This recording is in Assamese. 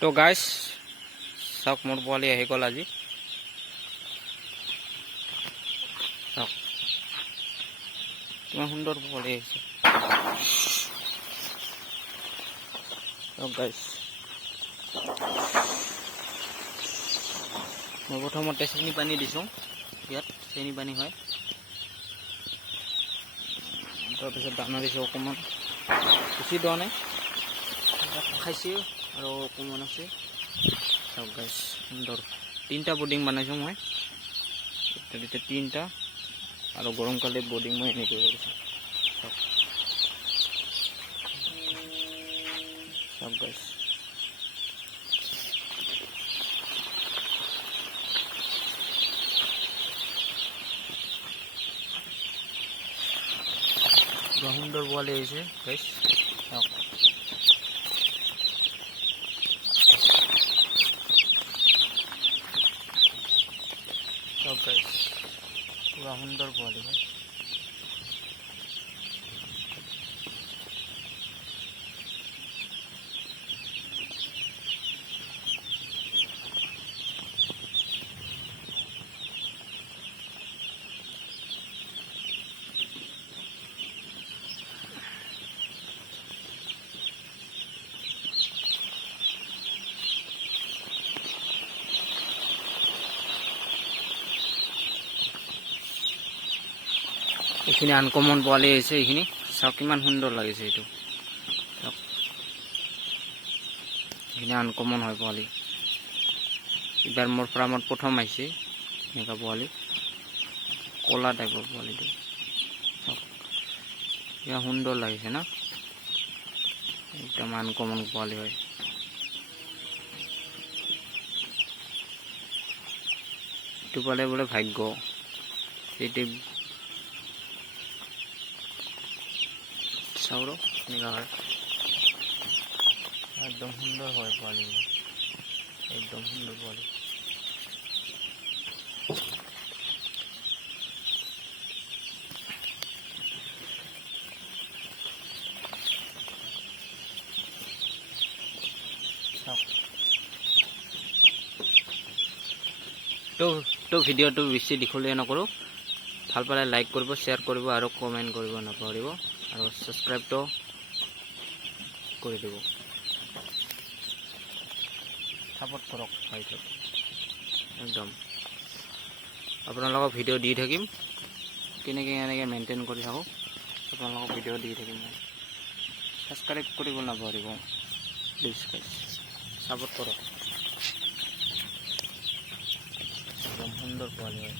তো গাইস চাওক মোৰ পোৱালি আহি গ'ল আজি। চাওক কিমান সুন্দৰ পোৱালি আহিছে। চাওক গাইস মই প্ৰথমতে চেনি পানী দিছোঁ। ইয়াত চেনি পানী হয়, তাৰপিছত দানা দিছোঁ অকণমান, বেছি দিয়া নাই, খাইছে আৰু অকণমান আছে। চাওক গাইস সুন্দৰ তিনিটা বৰ্ডিং বনাইছোঁ মই, এতিয়া তিনিটা আৰু গৰমকালি বৰ্ডিং মই এনেকৈ কৰিছোঁ। চাওক গাইস সুন্দৰ পোৱালি আহিছে গাইস। চাওক চাওক গাইস পুৰা সুন্দৰ পোৱালি হয়। এইখিনি আনকমন পোৱালি আহিছে, এইখিনি চাওক কিমান সুন্দৰ লাগিছে। এইটো চাওক এইখিনি আনকমন হয় পোৱালি, এইবাৰ মোৰ ফাৰ্মত প্ৰথম আহিছে এনেকুৱা পোৱালি, কলা টাইপৰ পোৱালিটো। চাওক কিমান সুন্দৰ লাগিছে না, একদম আনকমন পোৱালি হয়। এইটো পালে বোলে ভাগ্য, সেইটো চাউল এনেকুৱা হয়, একদম সুন্দৰ হয় পোৱালি, একদম সুন্দৰ পোৱালি। তো ভিডিঅ'টো বেছি দীঘলীয়া নকৰোঁ, ভাল পালে লাইক কৰিব, শ্বেয়াৰ কৰিব আৰু কমেণ্ট কৰিব নাপাহৰিব, আৰু ছাবস্ক্ৰাইবটো কৰি দিব, ছাপোৰ্ট কৰক ভাইটোক। একদম আপোনালোকক ভিডিঅ' দি থাকিম, কেনেকৈ এনেকৈ মেইনটেইন কৰি থাকোঁ, আপোনালোকক ভিডিঅ' দি থাকিম মই। ছাবস্ক্ৰাইব কৰিব নাপাহৰিব প্লিজ গাইছ, ছাপোৰ্ট কৰক। একদম সুন্দৰ পোৱালি হয়।